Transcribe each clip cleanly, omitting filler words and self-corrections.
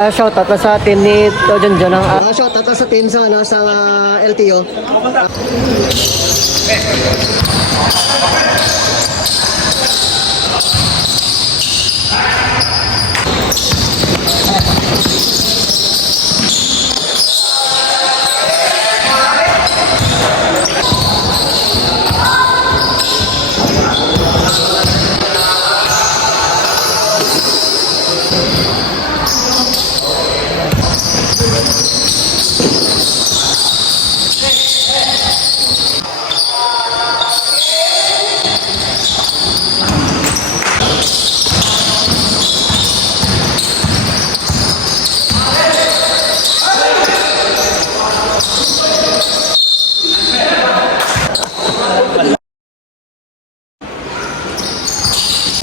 Shoutout na sa atin ni Tojan dyan ang shoutout na sa team sa LTO.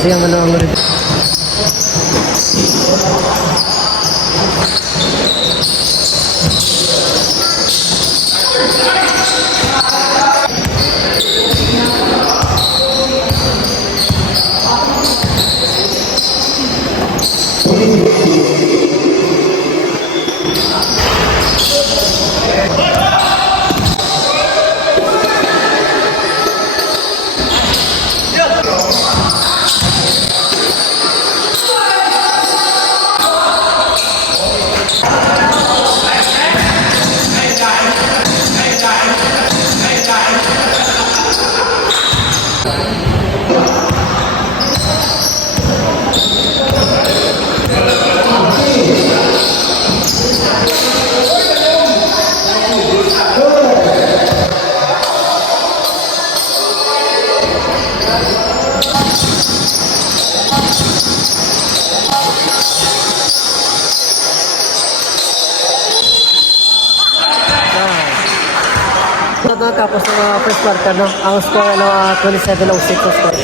Yang mana ang tapos ng first quarter, no? Ang score 27-06 ang score.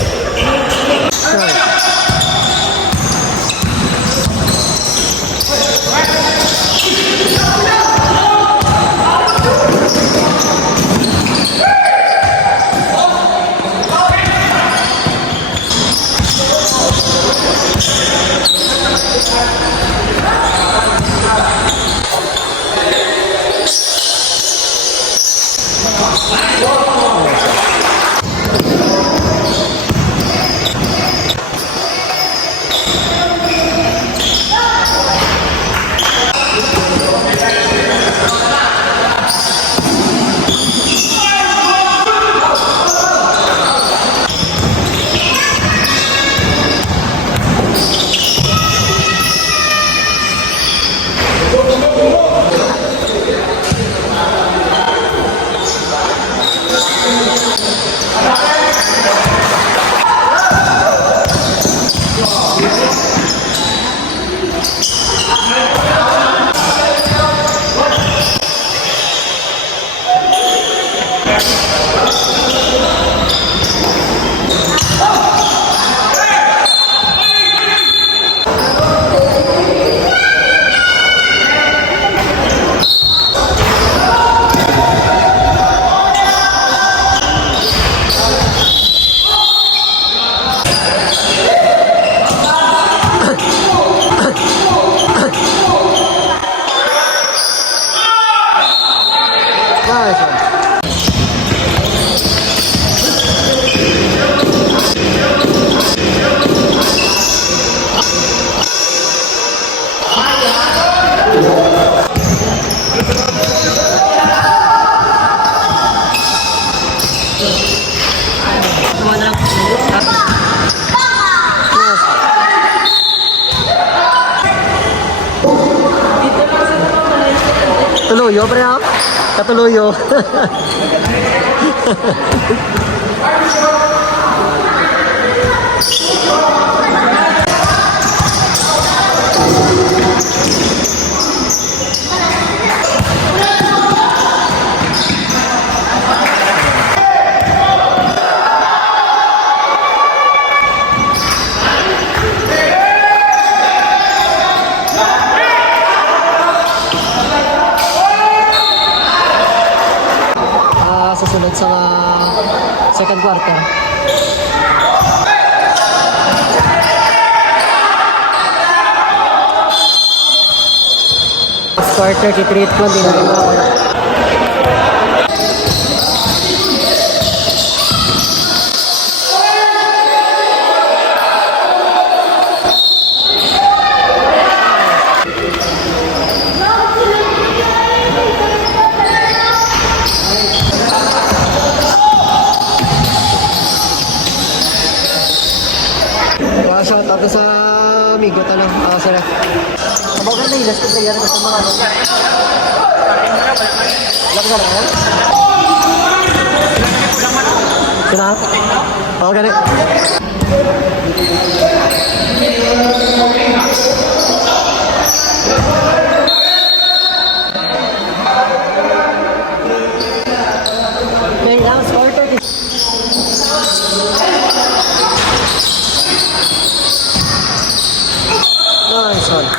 Tuluyo, pre, ha? Katuluyo. Susunod sa second quarter. Quarter, titreat ko, hindi na rin makakala. Shout out sa amigo tanong. Oo, sir. Kabagan na ilas ko player ko sa mga ano. Lagi na lang. Sina? Oo, ganit. Okay, last quarter. Nice one.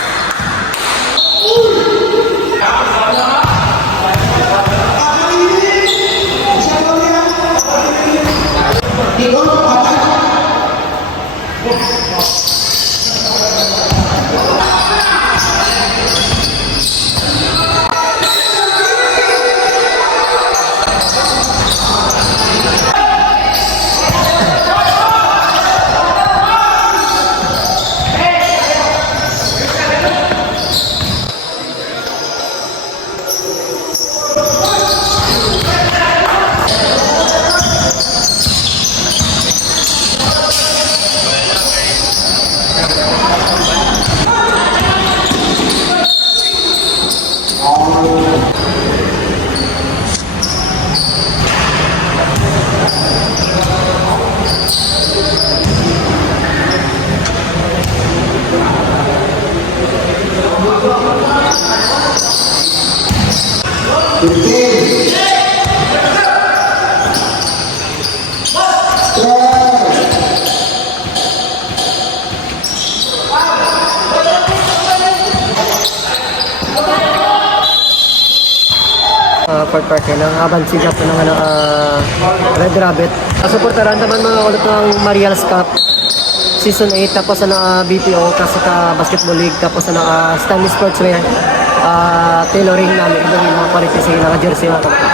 Fourth quarter ng abansiga po ng Red Rabbit. Supportaran naman mga ulit ng Marials Cup Season 8 tapos na BPO tapos sa Basketball League tapos na Stanley Sportswear tailoring namin ito yung mga quality sa mga jersey mga kapatid.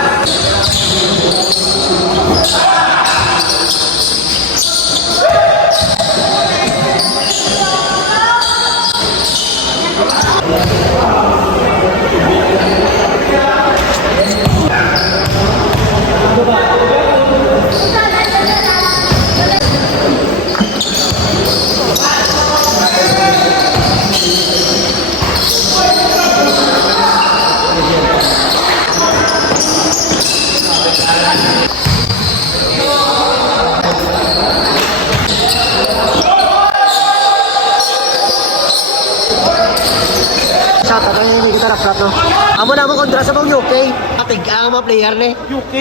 Shot at hindi kita rap no. Amo na mo kontra sa mga UK. Atig ang mga player ni. UK.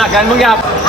Ganagan mo yap.